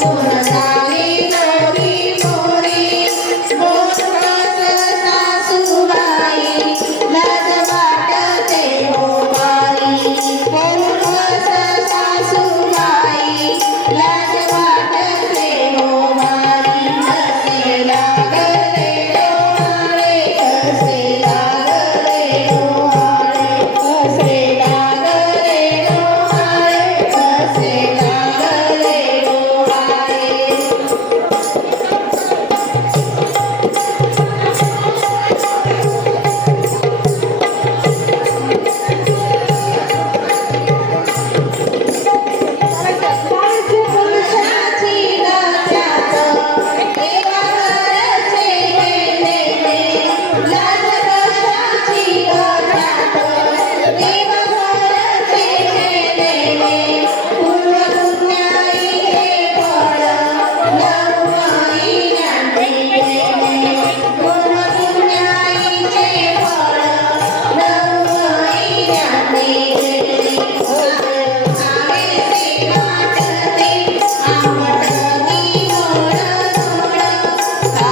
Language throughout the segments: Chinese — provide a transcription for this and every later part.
送给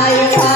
唉呀。